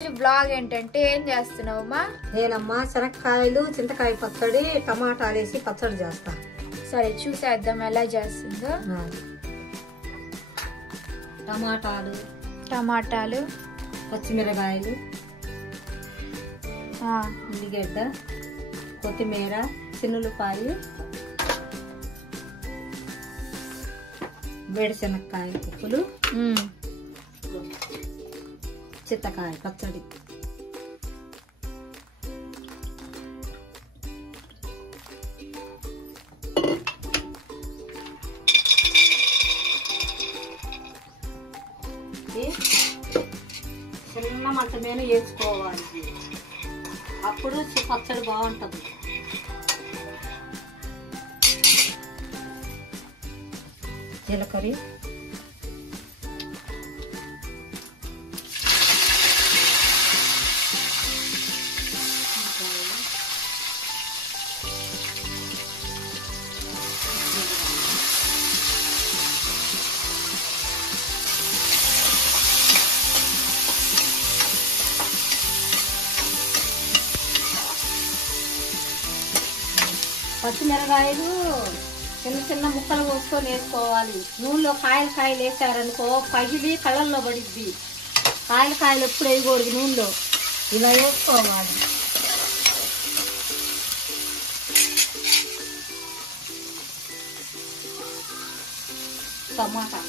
Blog ఏంటంటే ఏం చేస్తున్నావమ్మా? నేనమ్మా శనక్కాయలు చింతకాయ పచ్చడి టమాటాలు వేసి పచ్చడి చేస్తా. సరే చూసేద్దాం ఎలా చేస్తుందో. టమాటాలు పచ్చిమిరకాయలు ఉల్లిగడ్డ కొత్తిమీర చిన్నులపాయి వేడిశనక్కాయ పప్పులు చింతకాయ పచ్చడి. చిన్న మంట మీద వేసుకోవాలి, అప్పుడు పచ్చడి బాగుంటుంది. జీలకర్ర పచ్చిమిరకాయలు చిన్న చిన్న ముక్కలు కోసుకొని వేసుకోవాలి. నూనెలో కాయలు వేసారనుకో పగిలి కళ్ళల్లో పడిద్ది. కాయలు ఎప్పుడు వేయకూడదు, నూనెలో ఇలా వేసుకోవాలి. టమాటా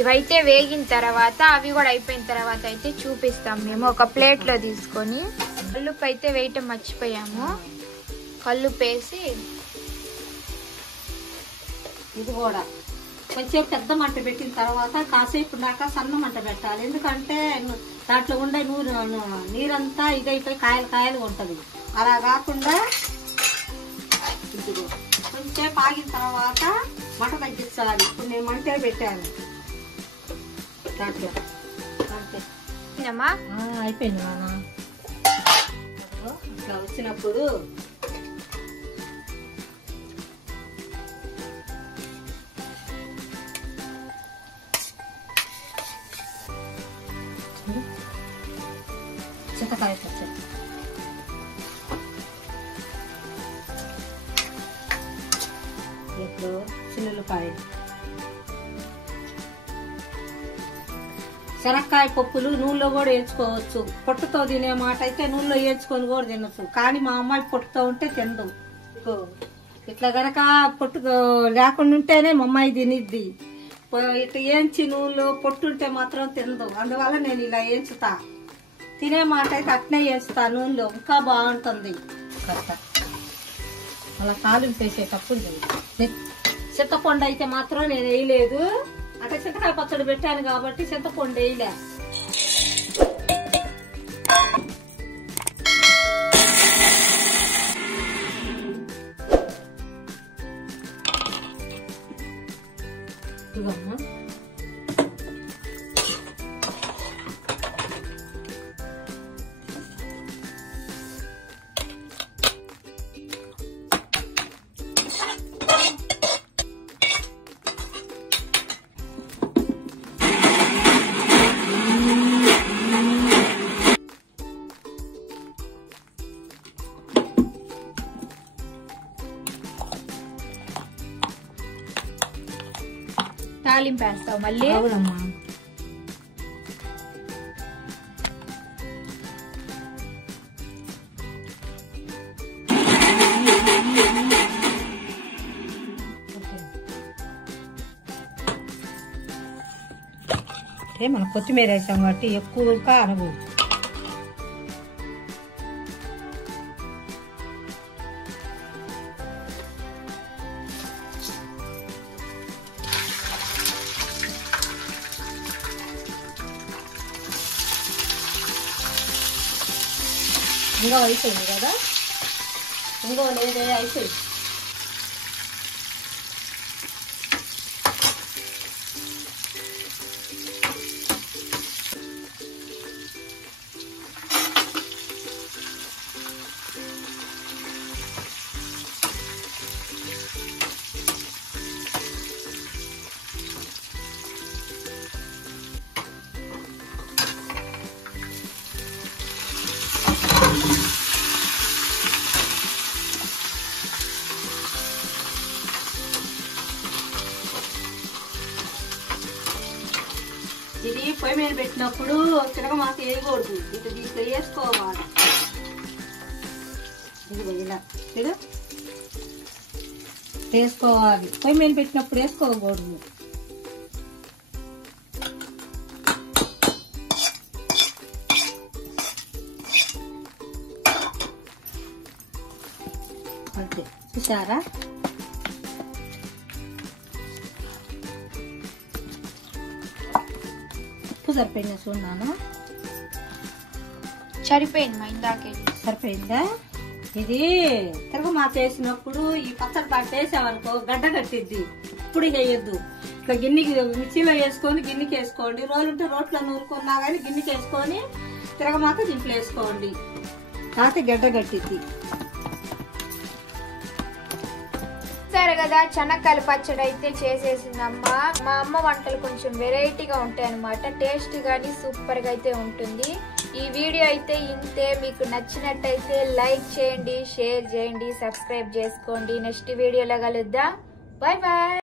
ఇవైతే వేగిన తర్వాత అవి కూడా అయిపోయిన తర్వాత అయితే చూపిస్తాం. మేము ఒక ప్లేట్ లో తీసుకొని కల్లుప్పు అయితే వేయటం మర్చిపోయాము. కల్లుప్పు వేసి ఇది కూడా కొంచెం పెద్ద మంట పెట్టిన తర్వాత కాసేపు దాకా సన్న మంట పెట్టాలి. ఎందుకంటే దాంట్లో ఉండే నీరంతా ఇదైపోయి కాయలు ఉంటది. అలా కాకుండా కొంచెం ఆగిన తర్వాత మంట తగ్గించాలి. ఇప్పుడు నేను మంటే పెట్టాను దాంట్లో. అయిపోయింది నాన్న. ఇట్లా వచ్చినప్పుడు చింతకాయ పచ్చడి ఇప్పుడు చిన్నులపాయ శనక్కాయ పప్పులు నూనెలో కూడా వేయించుకోవచ్చు. పొట్టుతో తినే మాట అయితే నూనెలో వేయించుకొని కూడా తినచ్చు. కానీ మా అమ్మాయి పొట్టుతో ఉంటే తినదు. ఇట్లా గనక పొట్టు లేకుండా ఉంటేనే మా అమ్మాయి తినిద్ది. ఇట్లా వేయించి నూనెలో పొట్టుంటే మాత్రం తినదు. అందువల్ల నేను ఇలా వేయించుతా. తినే మాట అయితే అట్నే వేస్తా నూనెలో, ఇంకా బాగుంటుంది. అలా తాలింపు వేసేటప్పుడు చింతపండు అయితే మాత్రం నేను వేయలేదు. అంటే చింతకాయ పచ్చడి పెట్టాను కాబట్టి చింతపండు వేయలే. తాలింపు వేస్తావు మళ్ళీ? అవునమ్మా. మనం కొత్తిమీర వేసాం కాబట్టి ఎక్కువగా అనవు. ఇంకా అయిపోయింది కదా, ఇంకో లేదే అయిపోయింది. ఇది పొయ్యి మీద పెట్టినప్పుడు తిరగమాత వేయకూడదు, ఇట్లా దీంట్లో వేసుకోవాలి. ఇది ఇలా చూడు వేసుకోవాలి, పొయ్యి మీద పెట్టినప్పుడు వేసుకోకూడదు. అంతే చూసారా? ఉప్పు సరిపోయిందా చూడాను? సరిపోయింది మా ఇందాకే. సరిపోయిందా? ఇది తిరగమాత వేసినప్పుడు ఈ పచ్చడి దాకా వేసామనుకో గడ్డ కట్టిద్ది. ఇప్పుడు వేయద్దు, ఇట్లా గిన్నెకి మిక్సీలో వేసుకొని గిన్నెకి వేసుకోండి. రోలుంటే రోట్లో నూరుకున్నా కానీ గిన్నెకి వేసుకొని తిరగమాత దీంట్లో వేసుకోండి, కాకపోతే గడ్డ కట్టిద్ది. సరే కదా, చెనక్కాయల పచ్చడి అయితే చేసేసింది అమ్మ. మా అమ్మ వంటలు కొంచెం వెరైటీగా ఉంటాయి అనమాట, టేస్ట్ గానీ సూపర్ గా అయితే ఉంటుంది. ఈ వీడియో అయితే ఇంతే. మీకు నచ్చినట్టయితే లైక్ చేయండి, షేర్ చేయండి, సబ్స్క్రైబ్ చేసుకోండి. నెక్స్ట్ వీడియోలో కలుద్దాం. Bye bye.